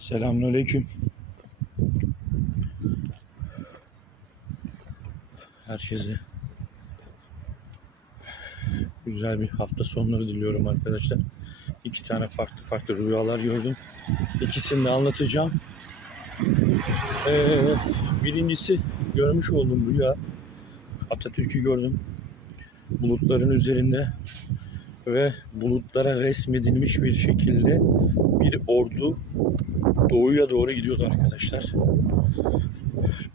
Selamünaleyküm. Herkese güzel bir hafta sonları diliyorum arkadaşlar. İki tane farklı farklı rüyalar gördüm. İkisini de anlatacağım. Ee, birincisi görmüş olduğum rüya Atatürk'ü gördüm. Bulutların üzerinde ve bulutlara resmedilmiş bir şekilde bir ordu doğuya doğru gidiyordu arkadaşlar.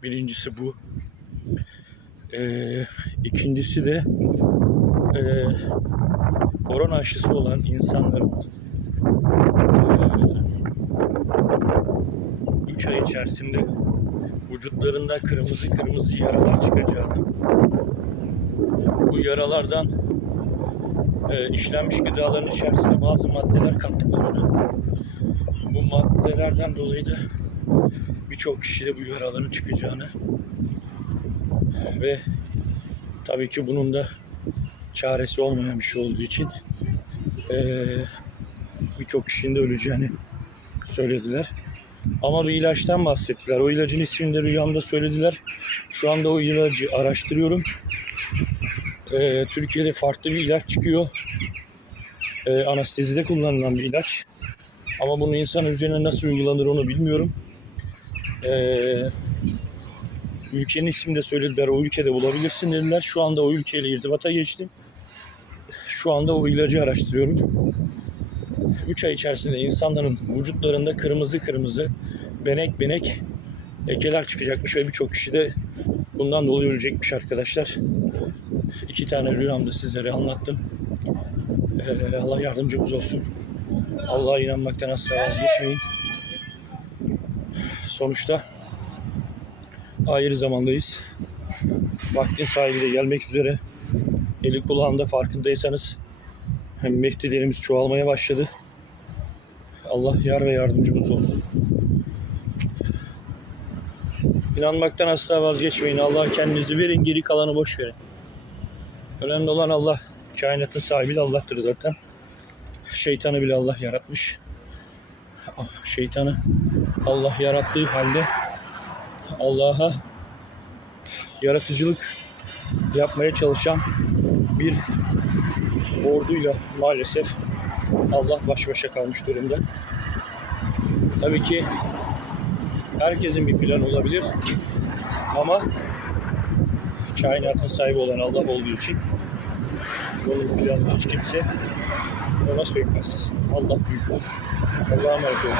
Birincisi bu. Ee, ikincisi de ee, korona aşısı olan insanların 3 ay içerisinde vücutlarında kırmızı kırmızı yaralar çıkacağını bu yaralardan e, işlenmiş gıdaların içerisine bazı maddeler kattıklarını bu maddelerden dolayı da birçok kişide bu yaraların çıkacağını ve tabii ki bunun da çaresi olmayan bir şey olduğu için birçok kişinin de öleceğini söylediler. Ama bir ilaçtan bahsettiler. O ilacın ismini de rüyamda söylediler. Şu anda o ilacı araştırıyorum. Türkiye'de farklı bir ilaç çıkıyor. Eee anestezide kullanılan bir ilaç. Ama bunu insan üzerine nasıl uygulanır onu bilmiyorum. Eee ülkenin ismini de söylediler. O ülkede bulabilirsin dediler. Şu anda o ülkeyle irtibata geçtim. Şu anda o ilacı araştırıyorum. 3 ay içerisinde insanların vücutlarında kırmızı kırmızı benek benek lekeler çıkacakmış ve birçok kişi de bundan dolayı ölecekmiş arkadaşlar. İki tane rüyamda sizlere anlattım. Ee, Allah yardımcımız olsun. Allah'a inanmaktan asla vazgeçmeyin. Sonuçta ayrı zamandayız. Vaktin sahibi de gelmek üzere. Eli kulağında farkındaysanız hem Mehdilerimiz çoğalmaya başladı. Allah yar ve yardımcımız olsun. İnanmaktan asla vazgeçmeyin. Allah'a kendinizi verin, geri kalanı boş verin. Önemli olan Allah. Kainatın sahibi de Allah'tır zaten. Şeytanı bile Allah yaratmış. Ah, Şeytanı Allah yarattığı halde Allah'a yaratıcılık yapmaya çalışan bir orduyla maalesef Allah baş başa kalmış durumda. Tabii ki herkesin bir planı olabilir ama kainatın sahibi olan Allah olduğu için onun planı hiç kimse ona sökmez. Allah büyüktür. Allah'a emanet olun.